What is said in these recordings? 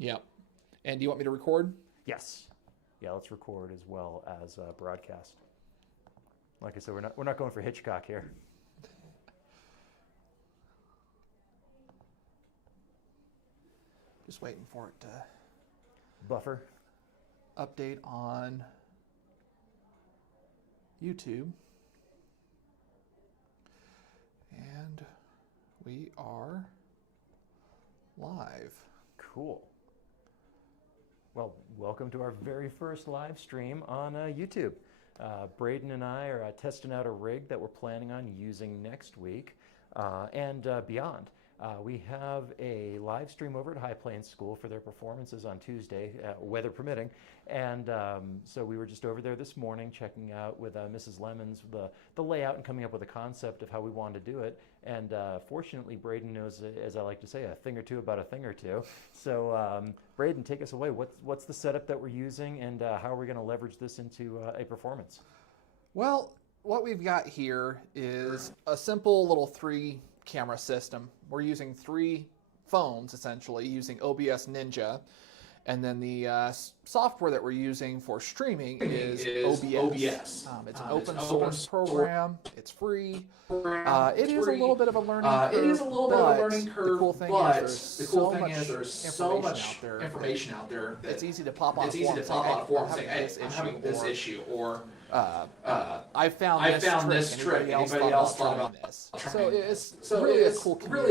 Yep. And do you want me to record? Yes. Yeah, let's record as well as broadcast. Like I said, we're not going for Hitchcock here. Just waiting for it to Buffer. update on YouTube. And we are live. Cool. Well, welcome to our very first live stream on YouTube. Braden and I are testing out a rig that we're planning on using next week and beyond. We have a live stream over at High Plains School for their performances on Tuesday, weather permitting. And so we were just over there this morning checking out with Mrs. Lemons the layout and coming up with a concept of how we wanted to do it. And fortunately, Braden knows, as I like to say, a thing or two about a thing or two. So Braden, take us away. What's the setup that we're using, and how are we going to leverage this into a performance? Well, what we've got here is a simple little 3-camera system. We're using 3 phones, essentially, using OBS Ninja. And then the software that we're using for streaming is OBS. It's an open source program. It's free. It is a little bit of a learning curve. The cool thing is there's so much information out there. It's easy to pop on a forum and say, I'm having this issue, or I found this trick. Anybody else thought about this? So it's really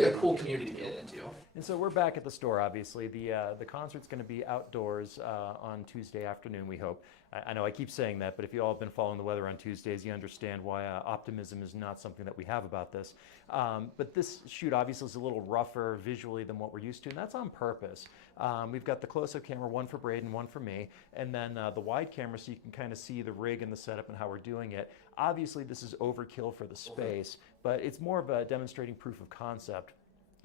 a cool community to get into. And so we're back at the store, obviously. The concert's going to be outdoors on Tuesday afternoon, we hope. I know I keep saying that, but if you all have been following the weather on Tuesdays, you understand why optimism is not something that we have about this. But this shoot obviously is a little rougher visually than what we're used to, and that's on purpose. We've got the close-up camera, one for Braden, one for me, and then the wide camera so you can kind of see the rig and the setup and how we're doing it. Obviously, this is overkill for the space, but it's more of a demonstrating proof of concept.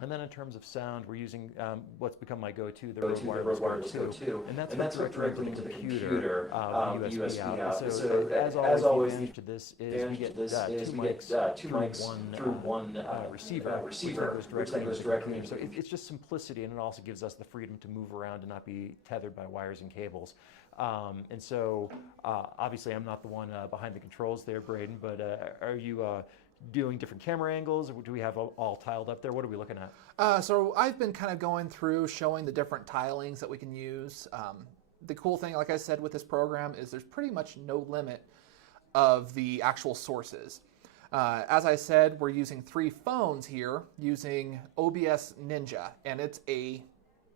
And then in terms of sound, we're using what's become my go-to, the Rode Wireless Go 2, and that's directly into the computer, USB out. So as always, the advantage to this is we get 2 mics through one receiver, which then goes directly into the computer. So it's just simplicity, and it also gives us the freedom to move around and not be tethered by wires and cables. And so obviously I'm not the one behind the controls there, Braden, but are you doing different camera angles, or do we have all tiled up there? What are we looking at? So I've been kind of going through showing the different tilings that we can use. The cool thing, like I said, with this program is there's pretty much no limit of the actual sources. As I said, we're using 3 phones here using OBS Ninja, and it's a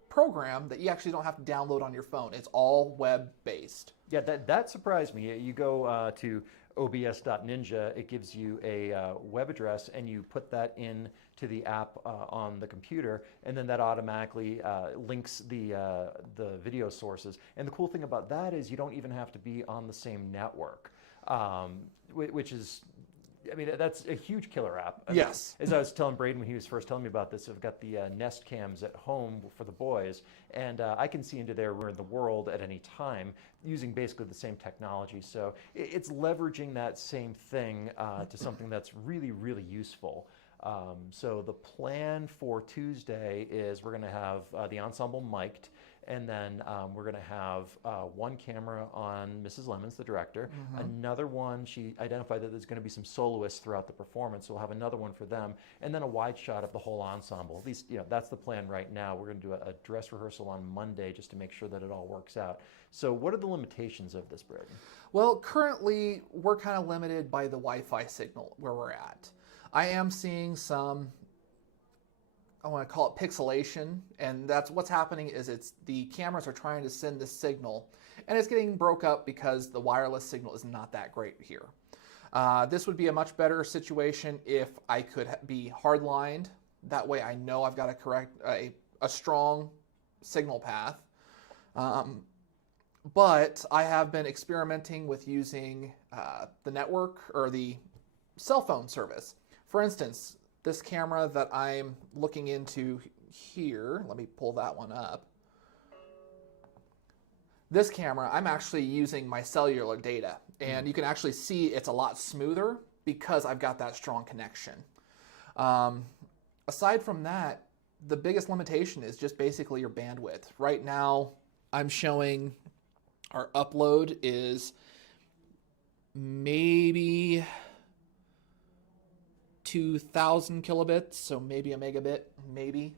program that you actually don't have to download on your phone. It's all web-based. Yeah, that surprised me. You go to obs.ninja, it gives you a web address, and you put that in to the app on the computer, and then that automatically links the video sources. And the cool thing about that is you don't even have to be on the same network, which is, I mean, that's a huge killer app. Yes. As I was telling Braden when he was first telling me about this, I've got the Nest cams at home for the boys, and I can see into there where in the world at any time using basically the same technology. So it's leveraging that same thing to something that's really, really useful. So the plan for Tuesday is we're going to have the ensemble mic'd, and then we're going to have 1 camera on Mrs. Lemons, the director. Another one, she identified that there's going to be some soloists throughout the performance, so we'll have another one for them, and then a wide shot of the whole ensemble. At least, that's the plan right now. We're going to do a dress rehearsal on Monday just to make sure that it all works out. So what are the limitations of this, Braden? Well, currently we're kind of limited by the Wi-Fi signal where we're at. I am seeing some, I want to call it pixelation, and that's what's happening is the cameras are trying to send this signal, and it's getting broke up because the wireless signal is not that great here. This would be a much better situation if I could be hardlined. That way I know I've got a strong signal path. But I have been experimenting with using the network or the cell phone service. For instance, this camera that I'm looking into here, let me pull that one up. This camera, I'm actually using my cellular data, and you can actually see it's a lot smoother because I've got that strong connection. Aside from that, the biggest limitation is just basically your bandwidth. Right now, I'm showing our upload is maybe 2,000 kilobits, so maybe a megabit, maybe.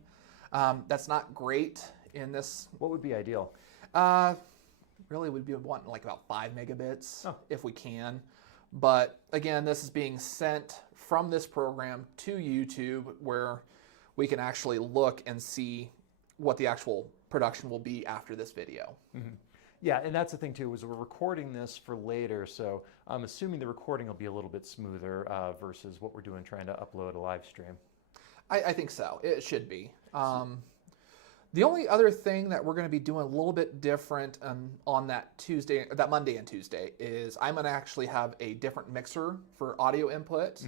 That's not great in this. What would be ideal? Really, we'd be wanting like about 5 megabits Oh. if we can. But again, this is being sent from this program to YouTube where we can actually look and see what the actual production will be after this video. Mm-hmm. Yeah, and that's the thing too, is we're recording this for later, so I'm assuming the recording will be a little bit smoother versus what we're doing trying to upload a live stream. I think so. It should be. The only other thing that we're going to be doing a little bit different on that Monday and Tuesday is I'm going to actually have a different mixer for audio input.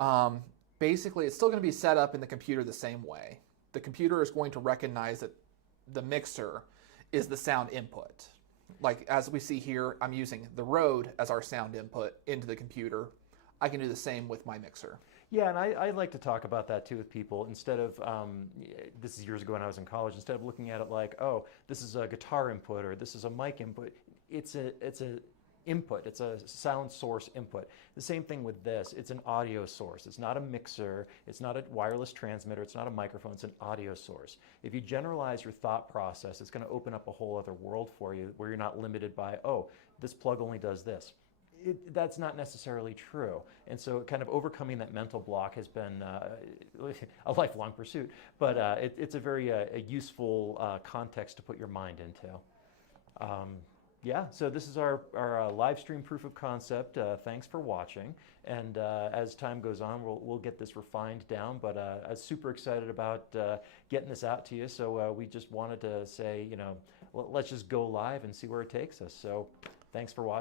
Mm-hmm. Basically, it's still going to be set up in the computer the same way. The computer is going to recognize that the mixer is the sound input. Like as we see here, I'm using the Rode as our sound input into the computer. I can do the same with my mixer. Yeah, and I like to talk about that too with people. Instead of, this is years ago when I was in college, instead of looking at it like, oh, this is a guitar input or this is a mic input, it's a input, it's a sound source input. The same thing with this, it's an audio source. It's not a mixer, it's not a wireless transmitter, it's not a microphone, it's an audio source. If you generalize your thought process, it's going to open up a whole other world for you where you're not limited by, oh, this plug only does this. That's not necessarily true. And so kind of overcoming that mental block has been a lifelong pursuit, but it's a very a useful context to put your mind into. Yeah, so this is our live stream proof of concept. Thanks for watching. And as time goes on, we'll get this refined down, but I was super excited about getting this out to you. So we just wanted to say, let's just go live and see where it takes us. So thanks for watching.